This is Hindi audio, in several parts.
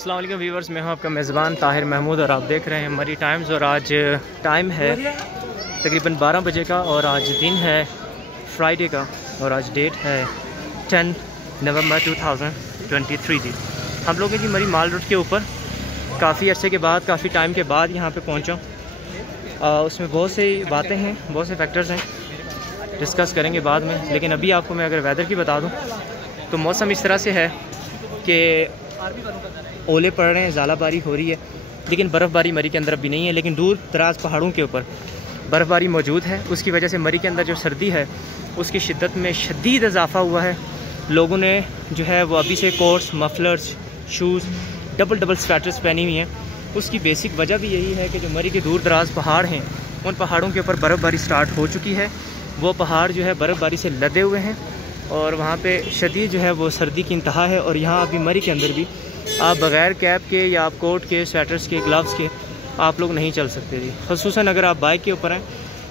अस्सलाम वालेकुम व्यूवर्स, मैं हूं आपका मेज़बान ताहिर महमूद और आप देख रहे हैं मरी टाइम्स। और आज टाइम है तकरीबन 12 बजे का और आज दिन है फ्राइडे का और आज डेट है 10 नवंबर 2023 जी। हम लोग हैं जी मरी माल रोड के ऊपर। काफ़ी अरसे के बाद, काफ़ी टाइम के बाद यहाँ पे पहुँचा। उसमें बहुत सी बातें हैं, बहुत से फैक्टर्स हैं, डिस्कस करेंगे बाद में। लेकिन अभी आपको मैं अगर वेदर की बता दूँ तो मौसम इस तरह से है कि ओले पड़ रहे हैं, ज़ालाबारी हो रही है, लेकिन बर्फ़बारी मरी के अंदर अभी नहीं है। लेकिन दूर दराज पहाड़ों के ऊपर बर्फ़बारी मौजूद है। उसकी वजह से मरी के अंदर जो सर्दी है उसकी शिद्दत में शदीद इजाफा हुआ है। लोगों ने जो है वो अभी से quotes, mufflers, shoes, double sweaters पहनी हुई हैं। उसकी बेसिक वजह भी यही है कि जो मरी के दूर दराज पहाड़ हैं उन पहाड़ों के ऊपर बर्फ़बारी स्टार्ट हो चुकी है। वो पहाड़ जो है बर्फ़बारी से लदे हुए हैं और वहाँ पे शदीद जो है वो सर्दी की इंतहा है। और यहाँ अभी मरी के अंदर भी आप बग़ैर कैप के या आप कोट के, स्वेटर्स के, ग्लव्स के आप लोग नहीं चल सकते जी। ख़ुसूसन अगर आप बाइक के ऊपर हैं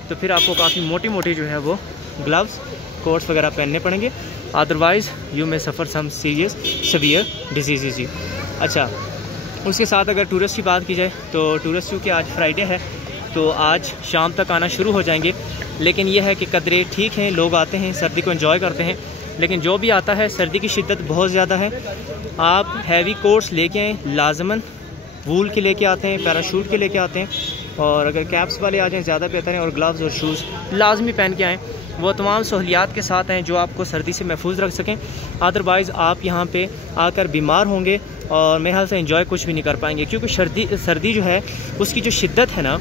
तो फिर आपको काफ़ी मोटी जो है वो ग्लव्स, कोट्स वगैरह पहनने पड़ेंगे। अदरवाइज़ यू में सफ़र सम सीरियस सीवियर डिजीज़ जी। अच्छा, उसके साथ अगर टूरिस्ट की बात की जाए तो टूरिस्ट क्योंकि आज फ्राइडे है तो आज शाम तक आना शुरू हो जाएंगे। लेकिन यह है कि कदरे ठीक हैं, लोग आते हैं, सर्दी को एंजॉय करते हैं। लेकिन जो भी आता है सर्दी की शिद्दत बहुत ज़्यादा है। आप हैवी कोट्स लेके आएँ, लाजमन वूल के लेके आते हैं, पैराशूट के लेके आते हैं। और अगर कैप्स वाले आ जाएँ ज़्यादा बेहतर हैं। और ग्लव्स और शूज़ लाजमी पहन के आएँ। वो तमाम सहूलियात के साथ हैं जो आपको सर्दी से महफूज रख सकें। अदरवाइज़ आप यहाँ पे आकर बीमार होंगे और मेरे ख्याल से एंजॉय कुछ भी नहीं कर पाएंगे। क्योंकि सर्दी जो है उसकी जो शिद्दत है ना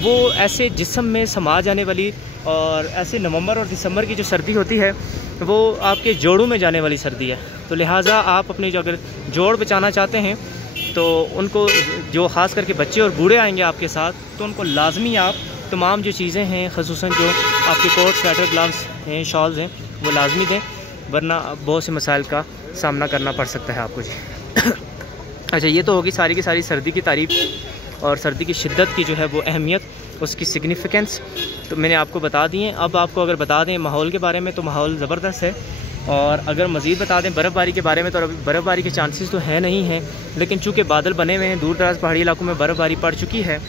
वो ऐसे जिस्म में समा जाने वाली, और ऐसे नवंबर और दिसंबर की जो सर्दी होती है वो आपके जोड़ों में जाने वाली सर्दी है। तो लिहाजा आप अपने जो अगर जोड़ बचाना चाहते हैं तो उनको, जो ख़ास करके बच्चे और बूढ़े आएंगे आपके साथ, तो उनको लाजमी आप तमाम जो चीज़ें हैं, ख़ुसूसन जो आपके कोट, स्वेटर, ग्लव्स हैं, शॉल्स हैं, वो लाजमी दें, वरना बहुत से मसाइल का सामना करना पड़ सकता है आपको जी। अच्छा, ये तो होगी सारी की सारी सर्दी की तारीफ़ और सर्दी की शिद्दत की जो है वो अहमियत, उसकी सिग्निफिकेंस तो मैंने आपको बता दी है। अब आपको अगर बता दें माहौल के बारे में तो माहौल ज़बरदस्त है। और अगर मज़ीद बता दें बर्फ़बारी के बारे में तो अभी बर्फ़बारी के चांसेस तो है नहीं हैं। लेकिन चूँकि बादल बने हुए हैं, दूर दराज पहाड़ी इलाकों में बर्फ़बारी पड़ चुकी है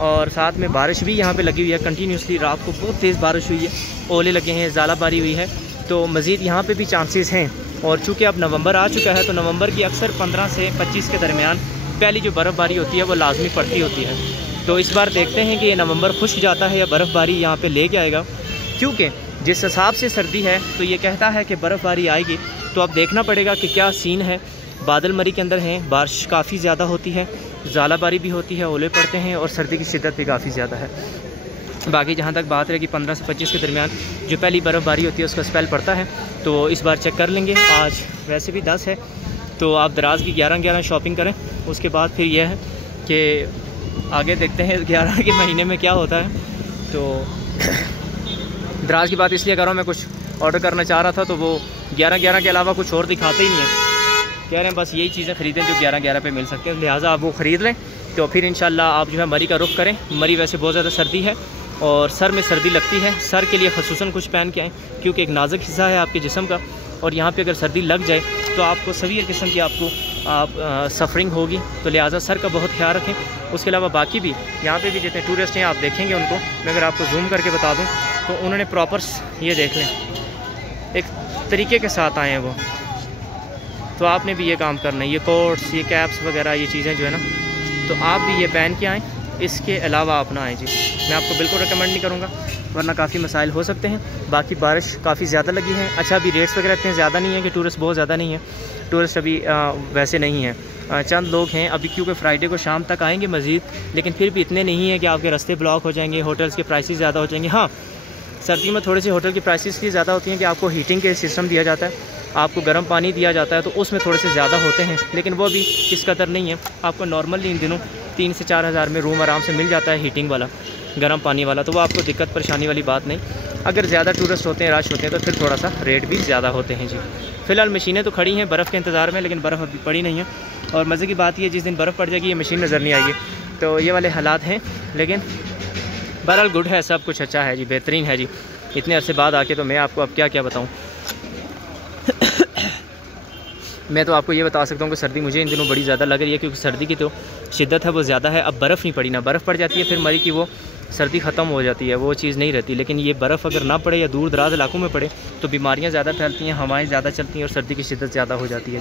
और साथ में बारिश भी यहाँ पे लगी हुई है कंटिन्यूसली। रात को बहुत तेज़ बारिश हुई है, ओले लगे हैं, ज़ालाबारी हुई है। तो मज़ीद यहाँ पे भी चांसेस हैं। और चूँकि अब नवंबर आ चुका है तो नवंबर की अक्सर 15 से 25 के दरमियान पहली जो बर्फ़बारी होती है वो लाजमी पड़ती होती है। तो इस बार देखते हैं कि ये नवंबर खुश्क जाता है या बर्फ़बारी यहाँ पे लेके आएगा। क्योंकि जिस हिसाब से सर्दी है तो ये कहता है कि बर्फ़बारी आएगी। तो अब देखना पड़ेगा कि क्या सीन है। बादल मरी के अंदर हैं, बारिश काफ़ी ज़्यादा होती है, ज़ालाबारी भी होती है, ओले पड़ते हैं और सर्दी की शिद्दत भी काफ़ी ज़्यादा है। बाकी जहाँ तक बात रहेगी 15 से 25 के दरमियान जो पहली बर्फ़बारी होती है उसका स्पेल पड़ता है। तो इस बार चेक कर लेंगे। आज वैसे भी 10 है तो आप दराज की 11 शॉपिंग करें। उसके बाद फिर यह है कि आगे देखते हैं 11 के महीने में क्या होता है। तो दराज की बात इसलिए कर रहा हूँ, मैं कुछ ऑर्डर करना चाह रहा था तो वो 11 के अलावा कुछ और दिखाते ही नहीं है। कह रहे हैं बस यही चीज़ें ख़रीदें जो 11 पे मिल सकते हैं, लिहाजा आप वो ख़रीद लें। तो फिर इंशाल्लाह आप जो है मरी का रुख करें। मरी वैसे बहुत ज़्यादा सर्दी है और सर में सर्दी लगती है। सर के लिए ख़ुसूसन कुछ पहन के आएँ क्योंकि एक नाजुक हिस्सा है आपके जिस्म का और यहाँ पे अगर सर्दी लग जाए तो आपको सभी किस्म की सफरिंग होगी। तो लिहाजा सर का बहुत ख्याल रखें। उसके अलावा बाकी भी यहाँ पे भी जितने टूरिस्ट हैं आप देखेंगे उनको मैं अगर आपको जूम करके बता दूँ तो उन्होंने प्रॉपर ये देख लें एक तरीके के साथ आए हैं वो। तो आपने भी ये काम करना है, ये कोट्स, ये कैप्स वगैरह ये चीज़ें जो है ना तो आप भी ये पहन के आएँ। इसके अलावा आप ना आएँ जी, मैं आपको बिल्कुल रिकमेंड नहीं करूँगा वरना काफ़ी मसाइल हो सकते हैं। बाकी बारिश काफ़ी ज़्यादा लगी है। अच्छा, अभी रेट्स वगैरह इतने ज़्यादा नहीं है कि टूरिस्ट बहुत ज़्यादा नहीं है। टूरिस्ट अभी वैसे नहीं है, चंद लोग हैं अभी क्योंकि फ्राइडे को शाम तक आएंगे मज़ीद। लेकिन फिर भी इतने नहीं है कि आपके रास्ते ब्लॉक हो जाएंगे, होटल्स के प्राइसेस ज़्यादा हो जाएंगे। हाँ, सर्दी में थोड़ी सी होटल की प्राइसेस इसलिए ज़्यादा होती हैं कि आपको हीटिंग के सिस्टम दिया जाता है, आपको गर्म पानी दिया जाता है तो उसमें थोड़े से ज़्यादा होते हैं। लेकिन वो भी इस कदर नहीं है। आपको नॉर्मली इन दिनों 3 से 4 हज़ार में रूम आराम से मिल जाता है हीटिंग वाला, गर्म पानी वाला। तो वो आपको दिक्कत परेशानी वाली बात नहीं। अगर ज़्यादा टूरिस्ट होते हैं, रश होते हैं तो फिर थोड़ा सा रेट भी ज़्यादा होते हैं जी। फ़िलहाल मशीनें तो खड़ी हैं बर्फ़ के इंतज़ार में, लेकिन बर्फ़ अभी पड़ी नहीं है। और मज़े की बात ये जिस दिन बर्फ़ पड़ जाएगी ये मशीन नज़र नहीं आएगी। तो ये वाले हालात हैं। लेकिन बहरहाल गुड है, सब कुछ अच्छा है जी, बेहतरीन है जी। इतने अरसे बाद आके तो मैं आपको अब क्या क्या बताऊँ। मैं तो आपको ये बता सकता हूँ कि सर्दी मुझे इन दिनों बड़ी ज़्यादा लग रही है, क्योंकि सर्दी की तो शिद्दत है वो ज़्यादा है। अब बर्फ़ नहीं पड़ी, ना बर्फ़ पड़ जाती है फिर मरी की वो सर्दी ख़त्म हो जाती है, वो चीज़ नहीं रहती। लेकिन ये बर्फ़ अगर ना पड़े या दूर दराज इलाकों में पड़े तो बीमारियाँ ज़्यादा फैलती हैं, हवाएँ ज़्यादा चलती हैं और सर्दी की शिद्दत ज़्यादा हो जाती है।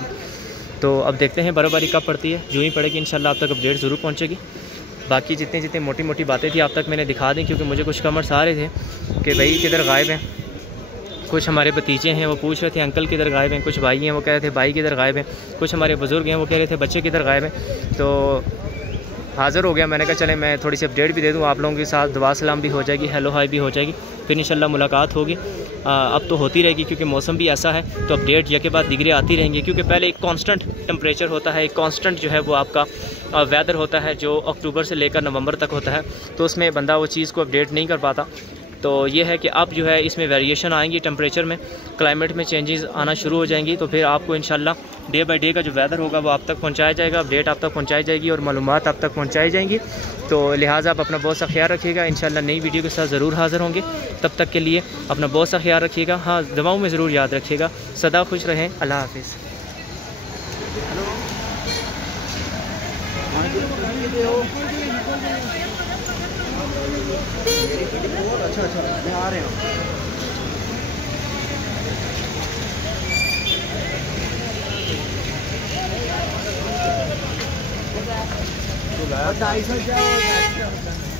तो अब देखते हैं बर्फ़बारी कब पड़ती है, जो ही पड़ेगी इंशाल्लाह आप तक अपडेट ज़रूर पहुँचेगी। बाकी जितनी मोटी मोटी बातें थी आप तक मैंने दिखा दी, क्योंकि मुझे कुछ कमेंट्स आ रहे थे कि भाई किधर गायब हैं। कुछ हमारे भतीजे हैं वो पूछ रहे थे अंकल किधर गायब हैं, कुछ भाई हैं वो कह रहे थे भाई किधर गायब हैं, कुछ हमारे बुज़ुर्ग हैं वो कह रहे थे बच्चे किधर गायब हैं। तो हाज़िर हो गया, मैंने कहा चले मैं थोड़ी सी अपडेट भी दे दूँ आप लोगों के साथ, दुआ सलाम भी हो जाएगी, हेलो हाय भी हो जाएगी, फिर इंशाल्लाह मुलाकात होगी। अब तो होती रहेगी क्योंकि मौसम भी ऐसा है, तो अपडेट या के बाद दिगरे आती रहेंगी। क्योंकि पहले एक कांस्टेंट टेम्परेचर होता है, एक कांस्टेंट जो है वो आपका वेदर होता है जो अक्टूबर से लेकर नवंबर तक होता है, तो उसमें बंदा वो चीज़ को अपडेट नहीं कर पाता। तो ये है कि अब जो है इसमें वेरिएशन आएंगी, टेम्परेचर में, क्लाइमेट में चेंजेस आना शुरू हो जाएंगी। तो फिर आपको इंशाल्लाह डे बाय डे का जो वेदर होगा वो आप तक पहुंचाया जाएगा, अपडेट आप तक पहुंचाई जाएगी और मालूमात आप तक पहुंचाई जाएंगी। तो लिहाजा आप अपना बहुत सा ख्याल रखिएगा, इंशाल्लाह नई वीडियो के साथ ज़रूर हाज़िर होंगे। तब तक के लिए अपना बहुत सा ख्याल रखिएगा, हाँ दवाओं में ज़रूर याद रखिएगा। सदा खुश रहें, अल्लाह हाफिज़। अच्छा मैं आ रहे हैं। 250 जाए